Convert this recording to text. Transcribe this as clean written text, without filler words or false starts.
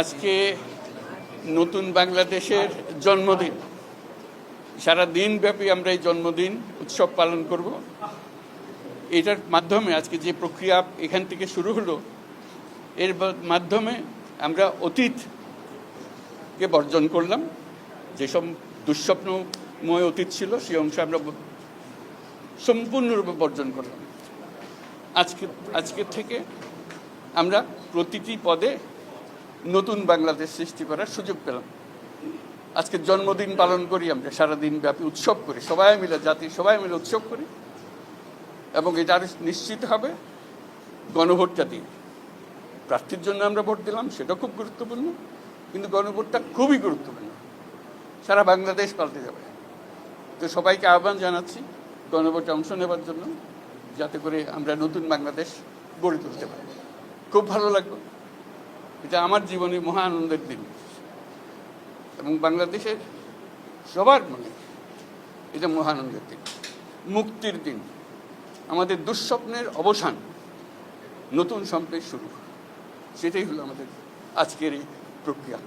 আজকে নতুন বাংলাদেশের জন্মদিন। সারা দিনব্যাপী আমরা এই জন্মদিন উৎসব পালন করব। এটার মাধ্যমে আজকে যে প্রক্রিয়া এখান থেকে শুরু হলো, এর মাধ্যমে আমরা অতীতকে বর্জন করলাম। যেসব দুঃস্বপ্নময় অতীত ছিল সেই অংশ আমরা সম্পূর্ণরূপে বর্জন করলাম। আজকে থেকে আমরা প্রতিটি পদে নতুন বাংলাদেশ সৃষ্টি করার সুযোগ পেলাম। আজকে জন্মদিন পালন করি, আমরা সারাদিন ব্যাপী উৎসব করি, সবাই মিলে, জাতির সবাই মিলে উৎসব করি। এবং এটা নিশ্চিত হবে গণভোটটা দিয়ে। প্রার্থীর জন্য আমরা ভোট দিলাম, সেটা খুব গুরুত্বপূর্ণ, কিন্তু গণভোটটা খুবই গুরুত্বপূর্ণ। সারা বাংলাদেশ পাল্টে যাবে। তো সবাইকে আহ্বান জানাচ্ছি গণভোটে অংশ নেবার জন্য, যাতে করে আমরা নতুন বাংলাদেশ গড়ে তুলতে পারি। খুব ভালো লাগবে। এটা আমার জীবনে মহা আনন্দের দিন এবং বাংলাদেশের সবার মনে এটা মহা আনন্দের দিন, মুক্তির দিন, আমাদের দুঃস্বপ্নের অবসান, নতুন সম্পের শুরু। সেটাই হলো আমাদের আজকের এই প্রক্রিয়া।